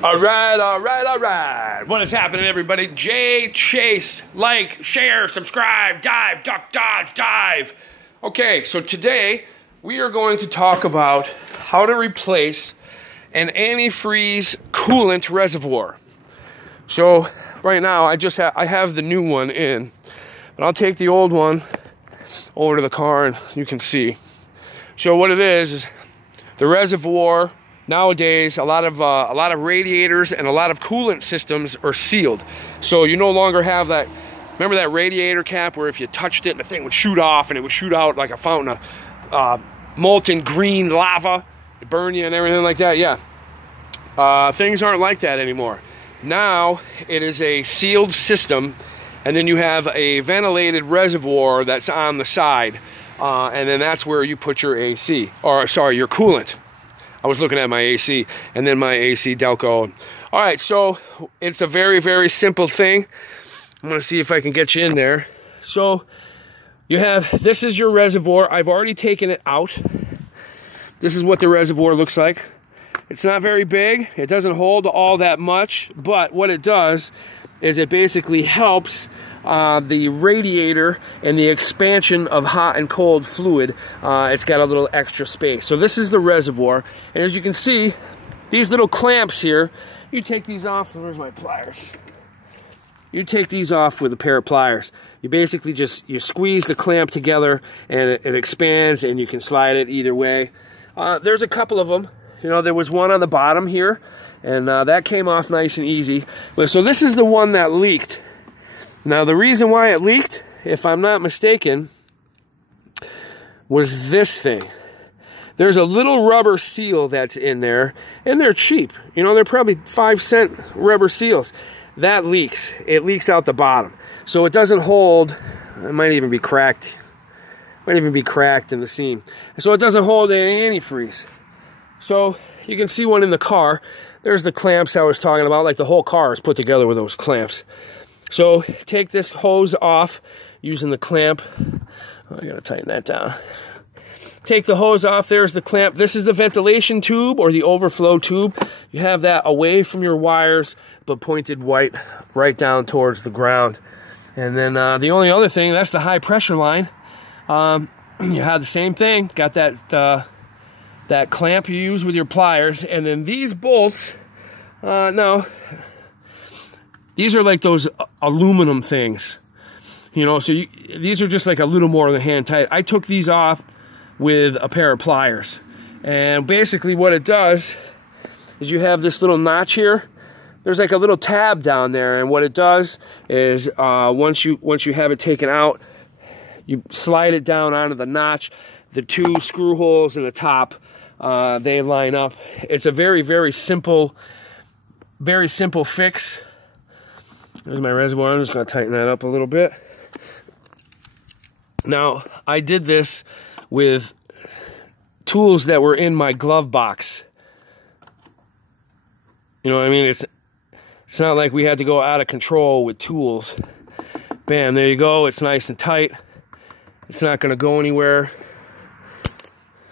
All right. What is happening, everybody? Jay Chase. Like, share, subscribe, dive, duck, dodge, dive. Okay, so today we are going to talk about how to replace an antifreeze coolant reservoir. So right now I have the new one in, but I'll take the old one over to the car and you can see. So what it is the reservoir. Nowadays, a lot of radiators and a lot of coolant systems are sealed. So you no longer have that, remember that radiator cap where if you touched it and the thing would shoot off and it would shoot out like a fountain of molten green lava, to burn you and everything like that? Yeah. Things aren't like that anymore. Now, it is a sealed system, and then you have a ventilated reservoir that's on the side, and then that's where you put your AC, or sorry, your coolant. I was looking at my AC, and then my AC Delco. All right, so it's a very, very simple thing. I'm gonna see if I can get you in there. So you have, this is your reservoir. I've already taken it out. This is what the reservoir looks like. It's not very big. It doesn't hold all that much, but what it does is it basically helps the radiator and the expansion of hot and cold fluid. It's got a little extra space. So this is the reservoir, and as you can see, these little clamps here, you take these off. Where's my pliers? You take these off with a pair of pliers. You basically you squeeze the clamp together, and it expands, and you can slide it either way. There's a couple of them. You know, there was one on the bottom here, and that came off nice and easy. But so this is the one that leaked. Now, the reason why it leaked, if I'm not mistaken, was this thing. There's a little rubber seal that's in there, and they're cheap. You know, they're probably 5-cent rubber seals. That leaks. It leaks out the bottom. So it doesn't hold. It might even be cracked. Might even be cracked in the seam. So it doesn't hold any antifreeze. So you can see one in the car. There's the clamps I was talking about. Like the whole car is put together with those clamps. So take this hose off using the clamp. Oh, I gotta tighten that down. Take the hose off. There's the clamp. This is the ventilation tube or the overflow tube. You have that away from your wires, but pointed right down towards the ground. And then the only other thing, that's the high pressure line. You have the same thing. Got that clamp you use with your pliers, and then these bolts. No. These are like those aluminum things, you know, so these are just like a little more than hand tight. I took these off with a pair of pliers. And basically what it does is you have this little notch here. There's like a little tab down there, and what it does is once you have it taken out, you slide it down onto the notch. The two screw holes in the top, they line up. It's a very, very simple fix. There's my reservoir. I'm just going to tighten that up a little bit. Now, I did this with tools that were in my glove box. You know what I mean? It's not like we had to go out of control with tools. Bam, there you go. It's nice and tight. It's not going to go anywhere.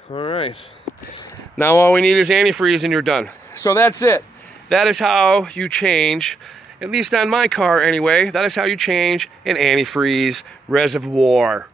All right. Now all we need is antifreeze and you're done. So that's it. That is how you change, at least on my car anyway, that is how you change an antifreeze reservoir.